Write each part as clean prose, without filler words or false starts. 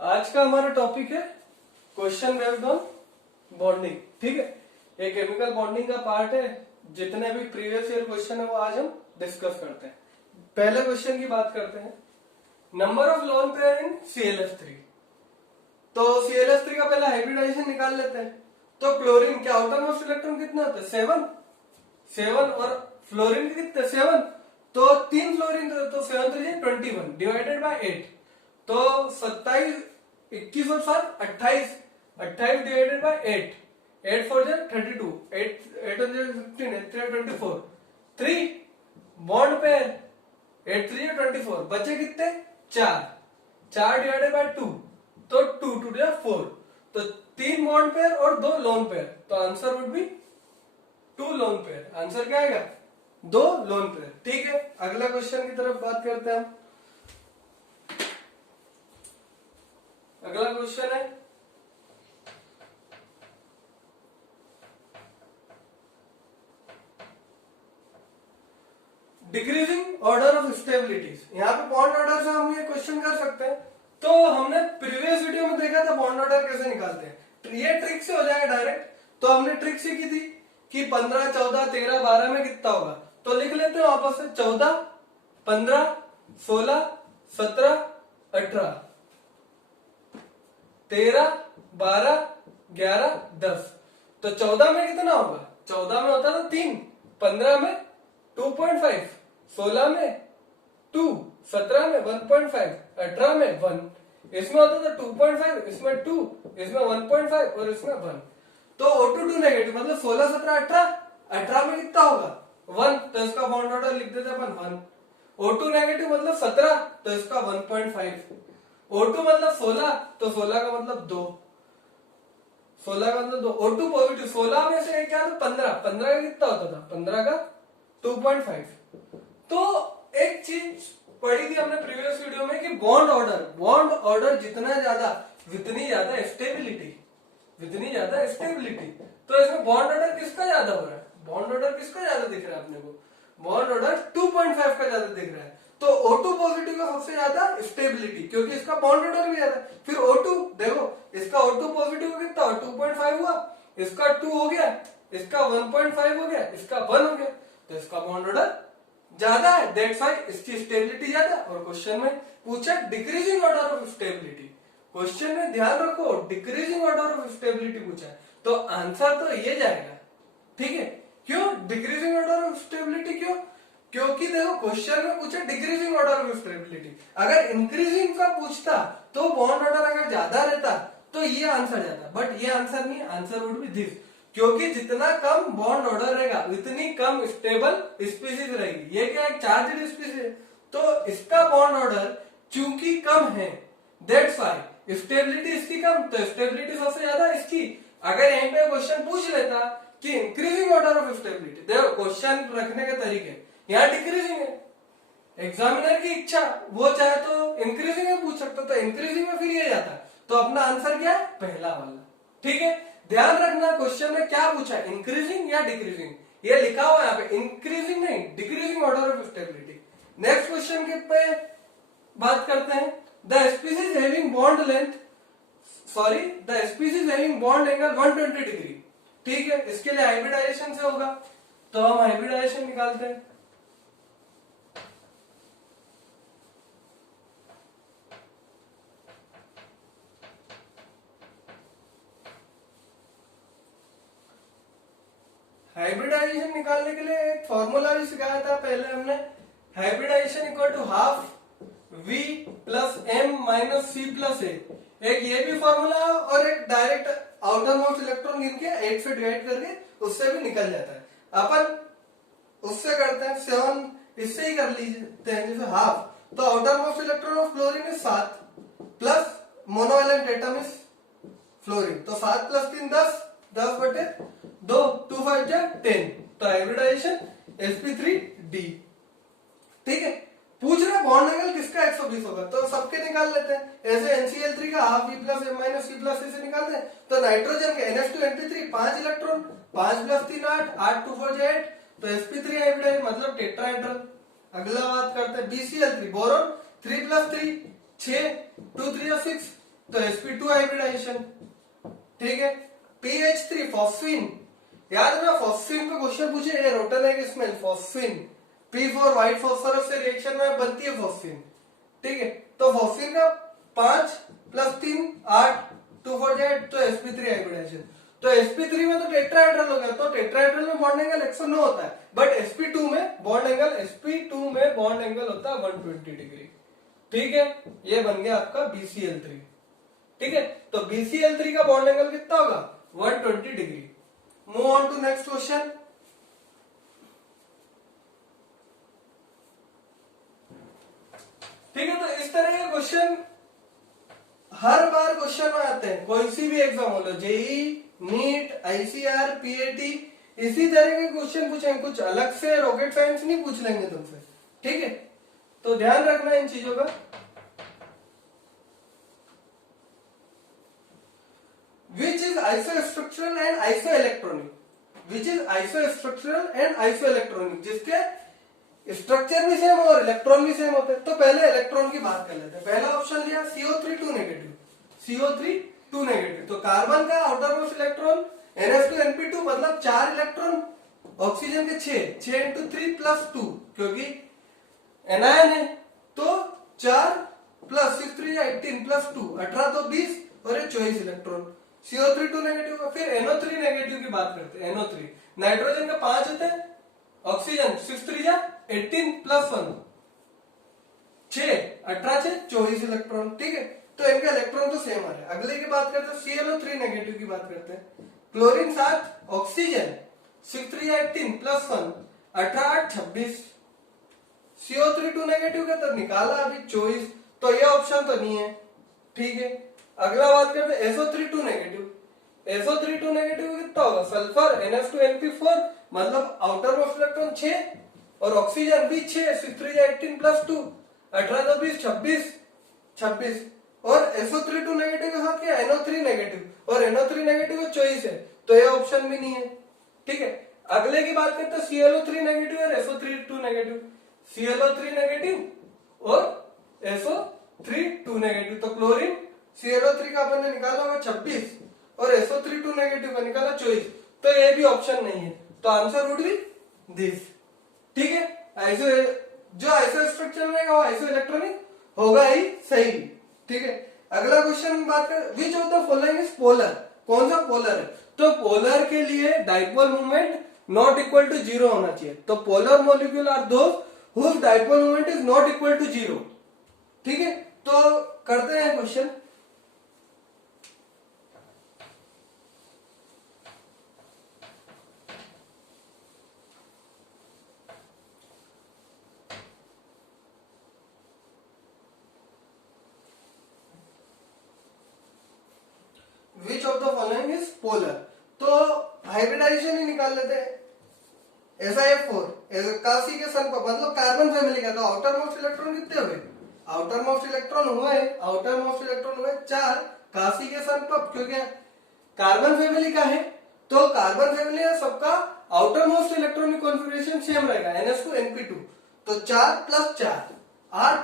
आज का हमारा टॉपिक है क्वेश्चन बेस्ड ऑन बॉन्डिंग। ठीक है, ये केमिकल बॉन्डिंग का पार्ट है। जितने भी प्रीवियस ईयर क्वेश्चन है वो आज हम डिस्कस करते हैं। पहले क्वेश्चन की बात करते हैं, number of lone pair in ClF3। तो ClF3 का पहले हाइब्रिडाइजेशन निकाल लेते हैं। तो क्लोरीन के आउटर मोस्ट इलेक्ट्रॉन कितने होते हैं? 7 और फ्लोरीन के कितने? 7। तो 3 फ्लोरीन तो 7 तो 21 डिवाइडेड बाय 8। तो 27, 21 और 7 28, 28 डिवाइडेड बाय 8, 8 4 32, 8 15, 8 3 24, 3 बॉन्ड पेयर, 8 3 24, बचे कितने? 4 डिवाइडेड बाय 2, तो 2 2 4। तो 3 बॉन्ड पेयर और 2 लोन पेयर। तो answer would be 2 lone pair. Answer क्या आएगा? 2 लोन पेयर। ठीक है, अगला क्वेश्चन की तरफ बात करते हैं हम। अगला क्वेश्चन है, डिक्रीजिंग ऑर्डर ऑफ स्टेबिलिटीज। यहाँ पे बॉन्ड ऑर्डर से हम ये क्वेश्चन कर सकते हैं। तो हमने प्रीवियस वीडियो में देखा था बॉन्ड ऑर्डर कैसे निकालते हैं। ये ट्रिक से हो जाएगा डायरेक्ट। तो हमने ट्रिक सीखी थी कि 15 14 13 12 में कितना होगा। तो लिख लेते हैं वापस से, 14 15 16 17 18 13 12 11 10। तो 14 में कितना होगा? 14 में होता था 3, 15 में 2.5, 16 में 2, 17 में 1.5, 18 में 1। इसमें होता था 2.5, इसमें 2, इसमें 1.5 और इसमें 1। तो O2 नेगेटिव मतलब 16 17 18, 18 में कितना होगा? 1। तो इसका बॉन्ड ऑर्डर लिख देते अपन 1। O2 नेगेटिव मतलब 17, तो इसका 1.5। O2 मतलब 16, तो 16 का मतलब 2, 16 का मतलब 2। O2 पॉजिटिव 16 में से क्या था? 15, 15 का कितना होता था? 15 का 2.5। तो एक चीज पढ़ी थी हमने प्रीवियस वीडियो में कि बॉन्ड ऑर्डर जितना ज्यादा उतनी ज्यादा स्टेबिलिटी, जितनी ज्यादा स्टेबिलिटी। तो इसमें बॉन्ड ऑर्डर किसका ज्यादा हो रहा है? बॉन्ड ऑर्डर किसका ज्यादा दिख रहा है अपने को? बॉन्ड ऑर्डर 2.5 का ज्यादा दिख रहा है। तो O2 पॉजिटिव का सबसे ज्यादा स्टेबिलिटी, क्योंकि इसका बॉन्ड ऑर्डर भी ज्यादा। फिर O2 देखो, इसका O2 पॉजिटिव का कितना? 2.5 हुआ, इसका 2 हो गया, इसका 1.5 हो गया, इसका 1 हो गया। तो इसका बॉन्ड ऑर्डर ज्यादा है, दैट्स व्हाई इसकी स्टेबिलिटी ज्यादा। और क्वेश्चन में पूछा decreasing order of stability. Question में ध्यान रखो, डिक्रीजिंग ऑर्डर ऑफ स्टेबिलिटी पूछा है, तो आंसर तो ये जाएगा। ठीक है, क्यों डिक्रीजिंग ऑर्डर ऑफ स्टेबिलिटी? क्यों? क्योंकि देखो क्वेश्चन में पूछा डिक्रीजिंग ऑर्डर ऑफ स्टेबिलिटी। अगर इंक्रीजिंग का पूछता तो बॉन्ड ऑर्डर अगर ज्यादा रहता तो ये आंसर जाता, बट ये आंसर नहीं, आंसर वुड बी दिस। क्योंकि जितना कम बॉन्ड ऑर्डर रहेगा उतनी कम स्टेबल स्पीसीज रहेगी। ये क्या है? Charged species. तो इसका बॉन्ड ऑर्डर चूंकि कम है, दैट्स व्हाई स्टेबिलिटी इसकी कम, तो स्टेबिलिटी सबसे ज्यादा इसकी। अगर यहीं पे क्वेश्चन पूछ लेता कि इंक्रीजिंग ऑर्डर ऑफ स्टेबिलिटी, देखो क्वेश्चन रखने के तरीके, यहाँ डिक्रीजिंग है, एग्जामिनर की इच्छा, वो चाहे तो इंक्रीजिंग में पूछ सकता, तो इंक्रीजिंग में फिर ये जाता। तो अपना आंसर क्या है? पहला वाला। ठीक है, ध्यान रखना क्वेश्चन में क्या पूछा, इंक्रीजिंग या डिक्रीजिंग। ये लिखा हुआ है यहाँ पे, इंक्रीजिंग नहीं, decreasing order of stability. Next question के पे बात करते हैं, the species having bond length, sorry the species having bond angle 120 degree. ठीक है, इसके लिए हाइब्रिडाइजेशन से होगा। तो हम हाइब्रिडाइजेशन निकालते हैं। हाइब्रिडाइजेशन निकालने के लिए एक फॉर्मूला भी सिखाया था पहले हमने, hybridization equal to half V plus M minus C plus A। एक ये भी फॉर्मूला और एक डायरेक्ट आउटर मोस्ट इलेक्ट्रॉन गिन के 8 से डिवाइड करके उससे भी निकल जाता है। अपन उससे करते हैं 7, इससे ही कर लीजिए हैं, जैसे हाफ। तो outer most electron of fluorine is 7 plus monovalent atom is fluorine. तो 7 प्लस 3 10, 10 बटे 2, 2 5 10। तो हाइब्रिडाइजेशन sp3d। ठीक है, पूछ रहे बॉन्ड एंगल किसका 120 होगा, तो सबके निकाल लेते हैं। ऐसे NCl3 का half V plus M minus C plus A से निकालते हैं। तो नाइट्रोजन के NH2 5 इलेक्ट्रॉन, 5 प्लस 3 8, 8 2 4 8, तो sp3 हाइब्रिडाइज मतलब टेट्राहेड्रल। अगला बात करते हैं BCl3 बोरोन, 3 प्लस 3 6, 2 3 6, तो sp2 हाइब्रिडाइजेशन, ठीक है। PH3 फॉस्फीन, याद है ना फॉस्फीन पे क्वेश्चन पूछे, ये रोटन है कि smell, phosphine, P4 white phosphorus से रिएक्शन में बनती है फॉस्फीन, ठीक है। तो फॉस्फीन का 5 + 3 8 2 4 8, तो sp3 हाइब्रिडाइजेशन। तो sp3 में तो टेट्राहेड्रल हो गया, तो टेट्राहेड्रल में बॉन्ड एंगल 109 होता है, बट sp2 में बॉन्ड एंगल होता है 120 डिग्री, ठीक है। ये बन गया आपका BCl3, ठीक है। तो BCl3 का बॉन्ड एंगल कितना होगा 120 degree. Move on to next question. ठीक है, तो इस तरह के क्वेश्चन हर बार क्वेश्चन में आते हैं, कोई सी भी एग्जाम हो लो, जेई, नीट, ICR, PAT, इसी तरह के क्वेश्चन पूछेंगे, कुछ अलग से रॉकेट साइंस नहीं पूछ लेंगे तुमसे, ठीक है। तो ध्यान रखना इन चीजों का। Which is isostructural and isoelectronic? Which is isostructural and isoelectronic? जिसके स्ट्रक्चर भी सेम और इलेक्ट्रॉन भी सेम होते हैं। तो पहले इलेक्ट्रॉन की बात कर लेते हैं। पहला ऑप्शन लिया CO3 2 नेगेटिव, CO3 2 नेगेटिव। तो कार्बन का आउटर मोस्ट इलेक्ट्रॉन NF2 मतलब 4 इलेक्ट्रॉन, ऑक्सीजन के 6 × 3 + 2, क्योंकि एनायन है, तो 4 + 6 3 18 + 2 18, तो 20 और ये 24 इलेक्ट्रॉन। CO3 2 नेगेटिव का। फिर NO3 नेगेटिव की बात करते हैं। NO3 नाइट्रोजन का 5 होते हैं, ऑक्सीजन 6 3 18 + 1 6 18 6 24 इलेक्ट्रॉन, ठीक है। तो इनका इलेक्ट्रॉन तो सेम आ रहा है। अगले की बात करते हैं ClO3 नेगेटिव की बात करते हैं। क्लोरीन 7, ऑक्सीजन 6 3 18 + 1 18 8 26, CO3 2 नेगेटिव का तो निकाला अभी 24, तो ये ऑप्शन तो नहीं है, ठीक है। अगला बात करते हैं SO3 2 नेगेटिव। SO3 2 नेगेटिव कितना होगा, सल्फर NF2NP4 मतलब आउटर मोस्ट इलेक्ट्रॉन 6 और ऑक्सीजन भी 6 6 3 18 + 2 18 तो 20 26 और SO3 2 नेगेटिव के साथ क्या NO3 नेगेटिव, और NO3 नेगेटिव 24 है, तो ये ऑप्शन भी नहीं है, ठीक है। अगले की बात करते हैं ClO3 नेगेटिव और SO3 2 नेगेटिव। ClO3 नेगेटिव और SO3 2 नेगेटिव, तो क्लोरीन ClO3 का अपन ने निकाला होगा 26 और SO3 2 नेगेटिव का निकाला 24, तो ये भी ऑप्शन नहीं है। तो आंसर वुड बी दिस, ठीक है। आइसो जो आइसो स्ट्रक्चर रहेगा वो आइसो इलेक्ट्रॉनिक होगा ही सही, ठीक है। अगला क्वेश्चन बात कर, which of the following is polar? कौन सा पोलर है? तो पोलर के लिए dipole moment not equal to 0 होना चाहिए। तो polar molecule are those whose dipole moment is not equal to 0, ठीक है। तो करते हैं question. Which of the following is polar? तो हाइब्रिडाइजेशन ही निकाल लेते हैं। SiF4 काशी के संग मतलब कार्बन फैमिली का, तो आउटर मोस्ट इलेक्ट्रॉन कितने हुए? आउटर मोस्ट इलेक्ट्रॉन हुए 4 काशी के संग, क्योंकि कार्बन फैमिली का है, तो कार्बन फैमिली का सबका outer most electronic configuration same रहेगा NH2NP2। तो 4 + 4 8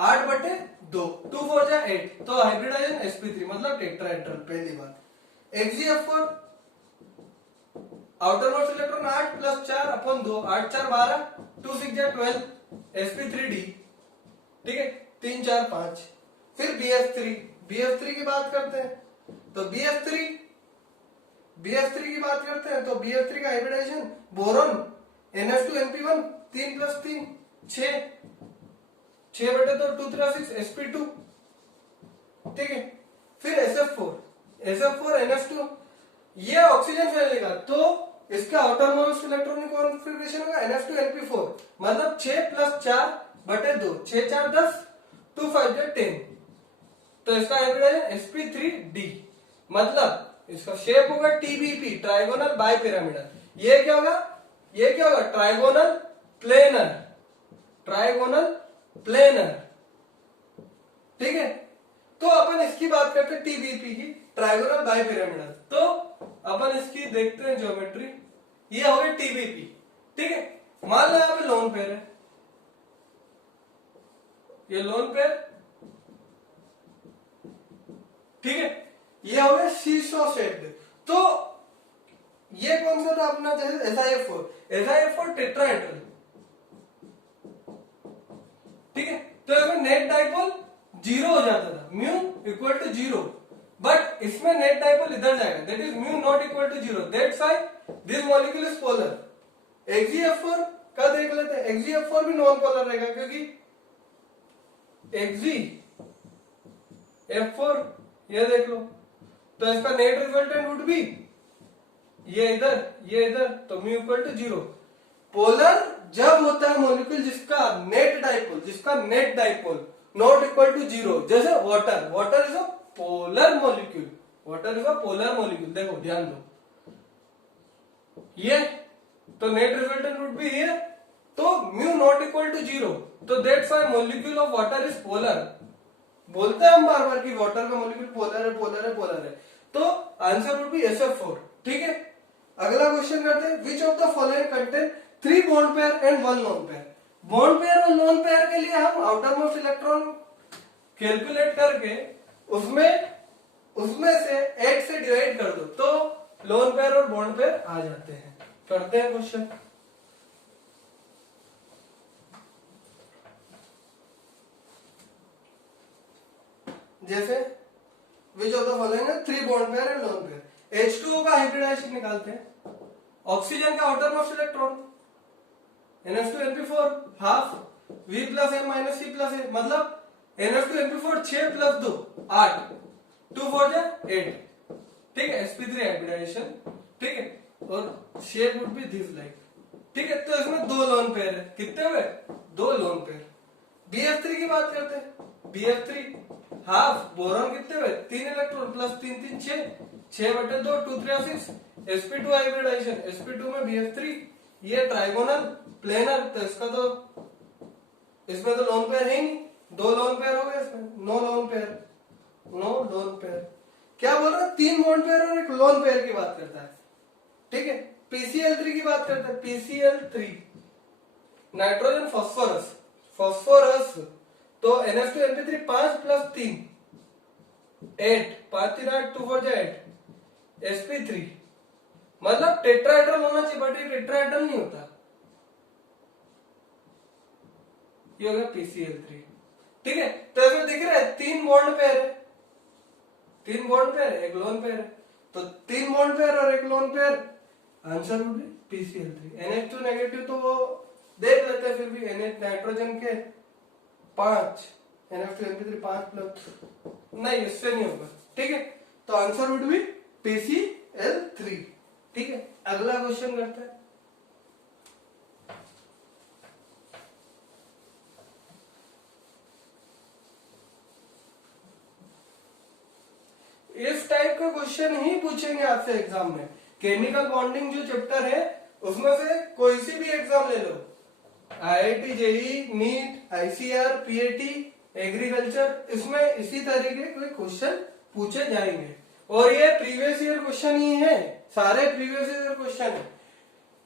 8 बटे 2 2 4 8, तो हाइब्रिडाइजेशन sp3 मतलब टेट्राहेड्रल। पहली बात XgF4 आउटर मोस्ट इलेक्ट्रॉन 8 + 4 अपन 2 8 4 12 2 6 12 sp3d, ठीक है। 3 4 5। फिर BF3 की बात करते हैं। तो BF3 की बात करते हैं, तो BF3 का हाइब्रिडाइजेशन बोरोन NF2NP1 3 + 3 6 बटे 2 2 3 6 sp2, ठीक है। फिर SF4 NF2, ये ऑक्सीजन फैमिली का, तो इसका आउटर मोस्ट इलेक्ट्रॉनिक कॉन्फ़िगरेशन होगा NF2NP4 मतलब 6 + 4 बटे 2 6 4 10 2 5 10, तो इसका हाइब्रिडाइजेशन sp3d मतलब इसका शेप होगा TBP, ट्राइगोनल बाय पिरामिडल। ये क्या होगा ट्राइगोनल प्लेनर, ठीक है। तो अपन इसकी बात करते हैं TBP की, ट्राइगोनल बाय पिरामिडल। तो अपन इसकी देखते हैं ज्योमेट्री, ये हो गई TBP, ठीक है। मान लो यहाँ पे लोन पेयर है, ये लोन पेयर हो गया शीशो शेप्ड। तो ये कौन सा था अपना, जैसे SiF4 टेट्राहेड्रल, ठीक है। तो इसमें नेट डाइपोल 0 हो जाता था, म्यू इक्वल टू 0, बट इसमें नेट डाइपोल इधर जाएगा, that is mu not equal to 0, that's why this molecule is polar. XgF4 का देख लेते हैं, XgF4 भी नॉन पोलर रहेगा, क्योंकि XgF4 ये देख लो, तो इसका नेट रिजल्टेंट वुड बी ये इधर, तो म्यू इक्वल टू 0। पोलर जब होता है मॉलिक्यूल जिसका net dipole not equal to 0, जैसे water is a polar molecule, देखो ध्यान दो, ये तो net resultant would be here, तो म्यू नॉट इक्वल टू 0, तो that's why molecule of water is polar. बोलते हैं हम बार बार कि वाटर का मॉलिक्यूल पोलर है, तो आंसर वुड बी SF4, ठीक है। अगला क्वेश्चन करते हैं, विच of the following contain 3 bond pair and 1 lone pair. Bond pair और लोन पेयर के लिए हम आउटर मोस्ट इलेक्ट्रॉन कैलकुलेट करके उसमें से 8 से डिवाइड कर दो, तो लोन पेयर और बॉन्ड पेयर आ जाते हैं। करते हैं क्वेश्चन। जैसे विच ऑफ द फॉलोइंग है 3 bond pair and lone pair. H2O का हाइब्रिडाइजेशन निकालते हैं, ऑक्सीजन का outer most electron NH2NP4 half, V plus M minus C plus A, मतलब NH2NP4 6 प्लस 2 8, 2 4 जा 8, ठीक है। sp3 हाइब्रिडाइजेशन, ठीक है, और shape would be this like, ठीक है। तो इसमें 2 लोन पेयर है, कितने हुए 2 लोन पेयर। BF3 की बात करते हैं, BF3 हाफ, बोरॉन कितने हुए 3 इलेक्ट्रॉन प्लस 3 3 6 बटे 2 2 3 6, sp2 हाइब्रिडाइजेशन, sp2 में BF3, ये ट्राइगोनल प्लेनर, तो इसका तो इसमें तो लोन पेयर है ही नहीं, 2 लोन पेयर हो गए इसमें, नो लोन पेयर। क्या बोल रहा है, 3 बॉन्ड पेयर और 1 लोन पेयर की बात करता है, ठीक है। PCl3 की बात करते हैं, PCl3 नाइट्रोजन फॉस्फोरस, तो NH2NP3 5 प्लस 3 8, 5 3 8, 2 4 जा 8, sp3, मतलब टेट्राहेड्रल होना चाहिए, बट ये टेट्राहेड्रल नहीं होता, ये हो गया PCl3, ठीक है। तो इसमें दिख रहा है 3 बॉन्ड पेयर है, 1 लोन पेयर है, तो 3 बॉन्ड पेयर और 1 lone pair, answer would be PCl3। NH2 negative तो वो देख लेते हैं, फिर भी NH नाइट्रोजन के 5, NH2NP3 5 प्लस, नहीं इससे नहीं होगा, ठीक है। तो आंसर वुड बी PCl3, ठीक है। अगला क्वेश्चन करते हैं, इस टाइप का क्वेश्चन ही पूछेंगे आपसे एग्जाम में। केमिकल बॉन्डिंग जो चैप्टर है उसमें से कोई सी भी एग्जाम ले लो, IIT JEE NEET ICAR PAT agriculture, इसमें इसी तरीके के क्वेश्चन पूछे जाएंगे, और ये प्रीवियस ईयर क्वेश्चन ही है, सारे प्रीवियस ईयर क्वेश्चन है।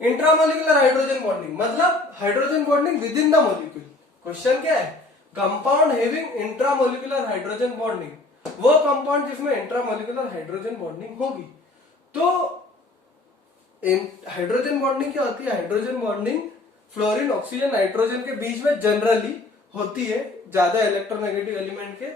इंट्रामोलिकुलर हाइड्रोजन बॉन्डिंग, मतलब hydrogen bonding with in the molecule. Question क्या है, compound having intramolecular hydrogen bonding, वो कंपाउंड जिसमें इंट्रामोलिकुलर हाइड्रोजन बॉन्डिंग होगी। तो हाइड्रोजन बॉन्डिंग क्या होती है, hydrogen bonding fluorine oxygen nitrogen के बीच में जनरली होती है, ज्यादा इलेक्ट्रोनेगेटिव एलिमेंट के,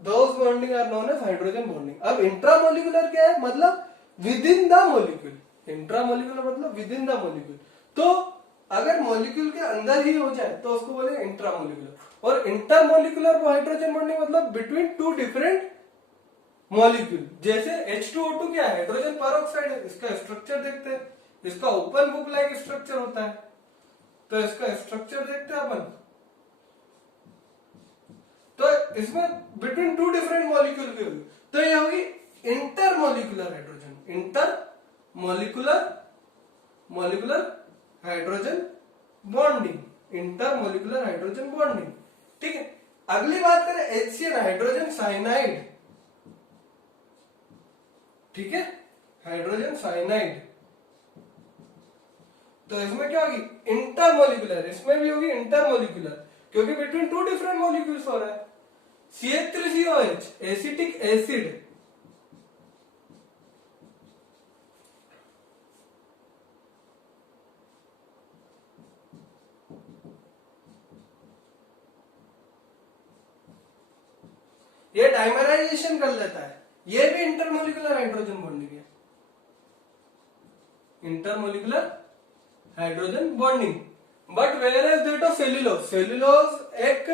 those bonding are known as hydrogen bonding. अब इंट्रामोलिकुलर क्या है, मतलब within the molecule, intramolecular मतलब विद इन द मॉलिक्यूल। तो अगर मॉलिक्यूल के अंदर ही हो जाए तो उसको बोले इंट्रामोलिकुलर, और इंटरमोलिकुलर हाइड्रोजन बॉन्डिंग मतलब बिटवीन 2 डिफरेंट मॉलिक्यूल। जैसे H2O2 क्या है, हाइड्रोजन पेरोक्साइड है, इसका स्ट्रक्चर देखते हैं, इसका ओपन बुक लाइक स्ट्रक्चर होता है, तो इसका स्ट्रक्चर देखते हैं अपन। तो इसमें बिटवीन 2 डिफरेंट मॉलिक्यूल की होगी, तो ये होगी intermolecular hydrogen, molecular hydrogen bonding, intermolecular hydrogen bonding, ठीक है। अगली बात करें HCl हाइड्रोजन साइनाइड, ठीक है, हाइड्रोजन साइनाइड, तो इसमें क्या होगी इंटरमोलिकुलर, इसमें भी होगी इंटरमोलिकुलर, क्योंकि बिटवीन 2 डिफरेंट मॉलिक्यूल्स हो रहा है। CH3COH एसिटिक एसिड, डाइमराइजेशन कर लेता है, ये भी इंटरमोलिकुलर हाइड्रोजन बॉन्डिंग है, intermolecular hydrogen bonding. But where is that of cellulose, cellulose एक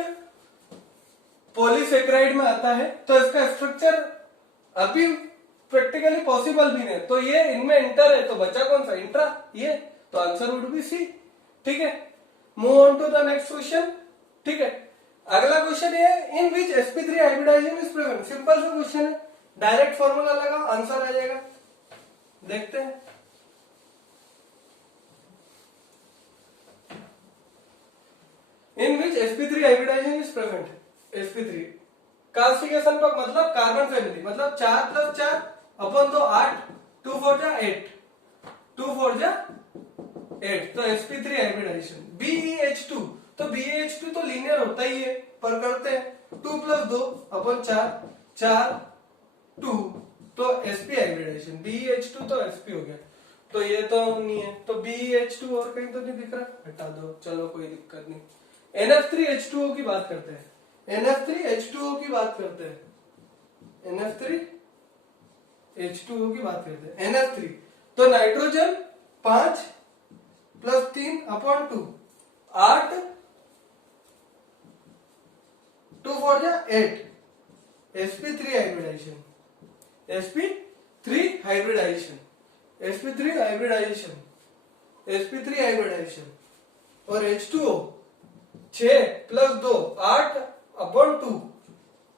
पॉलीसेक्राइड में आता है, तो इसका स्ट्रक्चर अभी प्रैक्टिकली पॉसिबल भी नहीं, तो ये इनमें इंटर है, तो बचा कौन सा, इंट्रा, ये, तो आंसर वुड बी सी। ठीक है, move on to the next question. ठीक है, अगला क्वेश्चन ये है, in which sp3 hybridization is present. Simple सा क्वेश्चन है, डायरेक्ट फॉर्मूला लगाओ, आंसर आ जाएगा। देखते हैं, in which sp3 hybridization is present. sp3 classification का मतलब कार्बन फैमिली, मतलब 4 + 4 अपन तो 8, 2 4 जा 8, 2 4 जा 8, तो sp3 हाइब्रिडाइजेशन। BeH2, तो BeH2 तो लीनियर होता ही है, पर करते हैं 2 + 2 अपन 4, 4 2, तो sp हाइब्रिडाइजेशन, BeH2 तो sp हो गया, तो ये तो नहीं है, तो BeH2 और कहीं तो नहीं दिख रहा, हटा दो, चलो कोई दिक्कत नहीं। NF3H2O की बात करते हैं, NF3H2O की बात करते हैं, NF3H2O की बात करते हैं, NF3, तो नाइट्रोजन 5 + 3 / 2, 8, 2 4 जा 8, sp3 hybridisation, sp3 hybridisation, sp3 hybridisation, sp3 hybridisation, और H2O 6 + 2 8 / 2,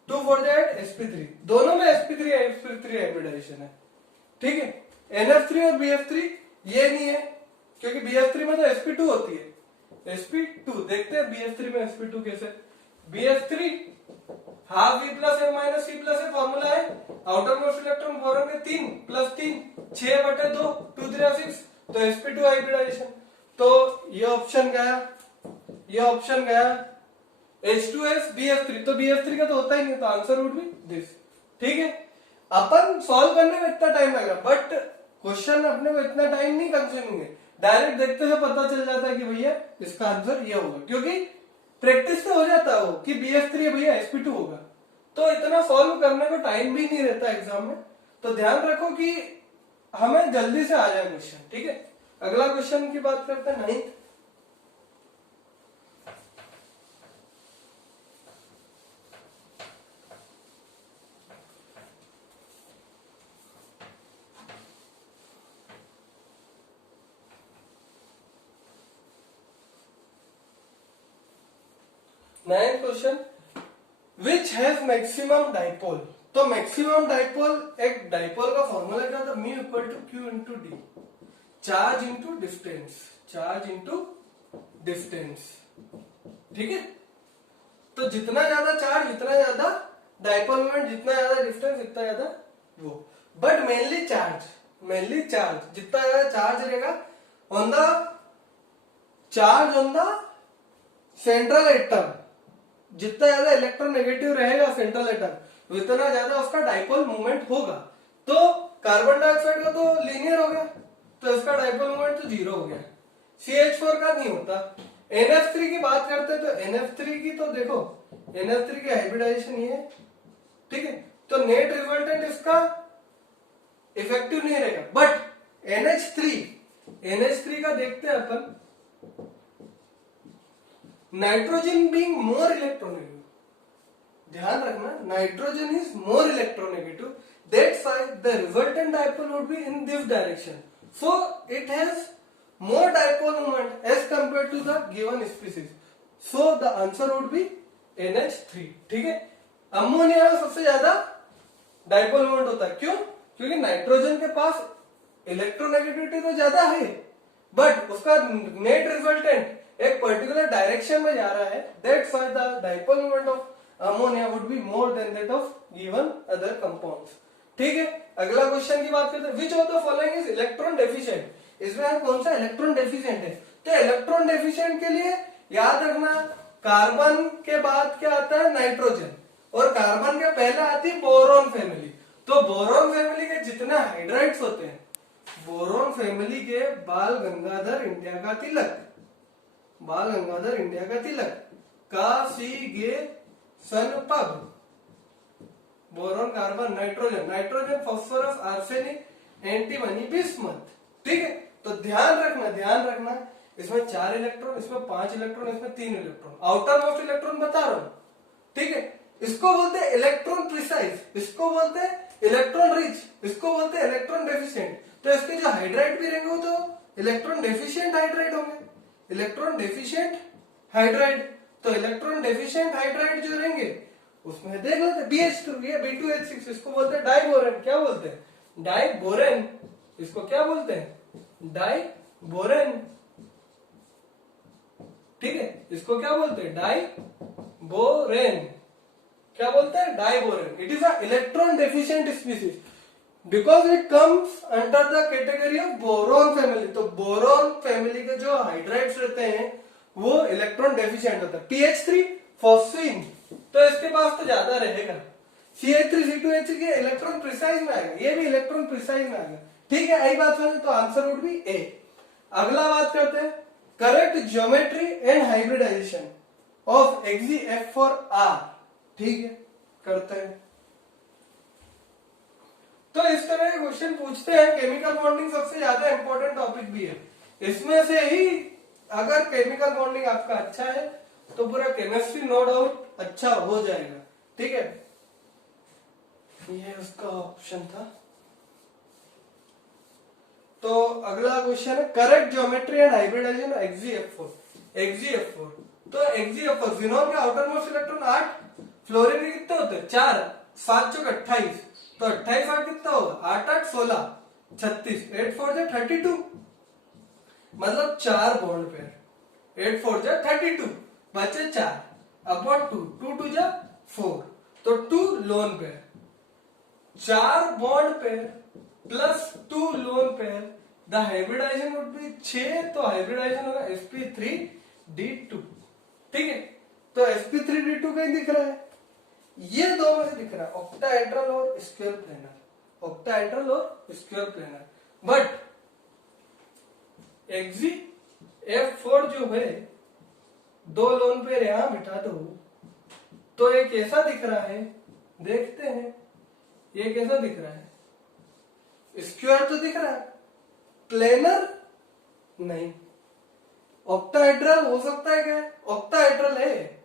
2 4 जा 8, sp3, दोनों में sp3 हाइब्रिडाइजेशन है। ठीक है, NF3 और BF3 ये नहीं है, क्योंकि BF3 में तो sp2 होती है, sp2, देखते हैं BF3 में sp2 कैसे। BF3 half V + M - C + A formula है, आउटर मोस्ट इलेक्ट्रॉन फॉरम में 3 + 3 6/2, 2 3 6, तो sp2 हाइब्रिडाइजेशन, तो ये ऑप्शन गया, ये ऑप्शन गया। H2S BF3, तो BF3 का तो होता ही नहीं, तो आंसर वुड बी दिस। ठीक है, अपन सॉल्व करने में इतना टाइम लगा, बट क्वेश्चन अपने को इतना टाइम नहीं कंज्यूमिंग है, डायरेक्ट देखते हुए पता चल जाता है कि भैया इसका आंसर ये होगा, क्योंकि प्रैक्टिस से हो जाता है वो कि BF3 है भैया sp2 होगा, तो इतना सॉल्व करने को टाइम भी नहीं रहता एग्जाम में, तो ध्यान रखो कि हमें जल्दी से आ जाए क्वेश्चन। ठीक है, अगला क्वेश्चन की बात करते हैं, 9th। Ninth question, which has maximum dipole. तो मैक्सिमम डाइपोल, एक डाइपोल का फॉर्मूला क्या था, μ = Q × D, charge into distance, charge into distance. ठीक है, तो जितना ज्यादा चार्ज उतना ज्यादा डाइपोल मोमेंट, जितना ज्यादा डिस्टेंस उतना ज्यादा वो, बट मेनली चार्ज, जितना ज्यादा चार्ज रहेगा ऑन द सेंट्रल एटम, जितना ज्यादा इलेक्ट्रोनेगेटिव रहेगा सेंट्रल एटम, उतना ज्यादा उसका डाइपोल मूवमेंट होगा। तो कार्बन डाइऑक्साइड का तो लीनियर हो गया, तो इसका डाइपोल मूवमेंट तो 0 हो गया। CH4 का नहीं होता। NF3 की बात करते हैं, तो NF3 की तो देखो, NF3 की हाइब्रिडाइजेशन ये, ठीक है, तो नेट रिजल्टेंट इसका इफेक्टिव नहीं रहेगा, बट NH3 का देखते हैं अपन, नाइट्रोजन बीइंग मोर इलेक्ट्रोनेगेटिव, ध्यान रखना, nitrogen is more electronegative, that's why the resultant dipole would be in this direction, so it has more dipole moment as compared to the given species, so the answer would be NH3। ठीक है, ammonia में सबसे ज्यादा dipole moment होता है, क्यों, क्योंकि nitrogen के पास इलेक्ट्रोनेगेटिविटी तो ज्यादा है, बट उसका नेट रिजल्टेंट एक पर्टिकुलर डायरेक्शन में जा रहा है, that's why the dipole moment of ammonia would be more than that of given other compounds. ठीक है, अगला क्वेश्चन की बात करते हैं, विच of the following is electron deficient. इसमें कौन सा इलेक्ट्रॉन डेफिशिएंट है, तो इलेक्ट्रॉन डेफिशिएंट के लिए याद रखना, कार्बन के बाद क्या आता है, नाइट्रोजन, और कार्बन के पहले आती है बोरॉन फैमिली। तो बोरॉन फैमिली के जितने हाइड्राइड्स होते हैं, बोरॉन फैमिली के बाल गंगाधर इंडिया का तिलक, बाल गंगाधर इंडिया का तिलक, का सी गे सन पब, boron, carbon, nitrogen, nitrogen, phosphorus, arsenic, antimony, bismuth. ठीक है, तो ध्यान रखना इसमें 4 इलेक्ट्रॉन, इसमें 5 इलेक्ट्रॉन, इसमें 3 इलेक्ट्रॉन, आउटर मोस्ट इलेक्ट्रॉन बता रहा हूं। ठीक है, इसको बोलते हैं इलेक्ट्रॉन प्रिसाइज, इसको बोलते हैं इलेक्ट्रॉन रिच, इसको बोलते हैं इलेक्ट्रॉन डेफिशिएंट। तो इसके जो हाइड्राइड भी रहेंगे वो तो इलेक्ट्रॉन डेफिशिएंट हाइड्राइड होंगे, इलेक्ट्रॉन डेफिशिएंट हाइड्राइड। तो इलेक्ट्रॉन डेफिशिएंट हाइड्राइड जो रहेंगे उसमें देख लेते हैं BH2, ये B2H6, इसको बोलते हैं डाइबोरेन। क्या बोलते हैं? डाइबोरेन। इसको क्या बोलते हैं? डाइबोरेन। ठीक है, इसको क्या बोलते हैं? डाइबोरेन। क्या बोलते हैं? Diborane. It is a electron deficient species because it comes under the category of boron family. तो बोरॉन फैमिली के जो हाइड्राइड्स रहते हैं वो इलेक्ट्रॉन डेफिशिएंट होता है। PH3 फॉस्फीन, तो इसके पास तो ज्यादा रहेगा। CH3 के इलेक्ट्रॉन प्रिसाइज में आएगा, ये भी इलेक्ट्रॉन प्रिसाइज में आएगा। ठीक है, आई बात समझ, तो आंसर वुड बी ए। अगला बात करते हैं correct geometry and hybridization of XeF4R। ठीक है, करते हैं। तो इस तरह के क्वेश्चन पूछते हैं। केमिकल बॉन्डिंग सबसे ज्यादा इंपॉर्टेंट टॉपिक भी है। इसमें से ही अगर केमिकल बॉन्डिंग आपका अच्छा है तो पूरा केमिस्ट्री नो डाउट अच्छा हो जाएगा। ठीक है, ये उसका ऑप्शन था। तो अगला क्वेश्चन है correct geometry and hybridisation XeF4। तो XeF4 जिनोन के आउटर मोस्ट इलेक्ट्रॉन 8, फ्लोरीन के कितने होते हैं? 4, 7 चौक 28, तो 28 8 कितना होगा? 8 8 16 36, 8 4 जा 32, मतलब 4 बॉन्ड पेयर, 8 4 जा 32, बचे 4 अपॉन 2, 2 2 जा 4, तो 2 lone pair, 4 bond pair plus 2 lone pair, the hybridization would be 6, तो हाइब्रिडाइजेशन होगा sp3d2। ठीक है, तो sp3d2 कहीं दिख रहा है? ये दो में से दिख रहा है, ऑक्टाहेड्रल और स्क्वायर प्लेनर, ऑक्टाहेड्रल और स्क्वायर प्लेनर। बट XeF4 जो है 2 लोन पेयर यहां बिठा दो तो ये कैसा दिख रहा है? देखते हैं ये कैसा दिख रहा है। स्क्वायर तो दिख रहा है, प्लेनर नहीं। ऑक्टाहेड्रल हो सकता है क्या? ऑक्टाहेड्रल है,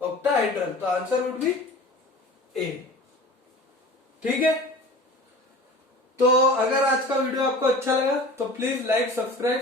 ऑक्टाहेड्रल, तो आंसर वुड बी ए। ठीक है, तो अगर आज का वीडियो आपको अच्छा लगा तो प्लीज लाइक सब्सक्राइब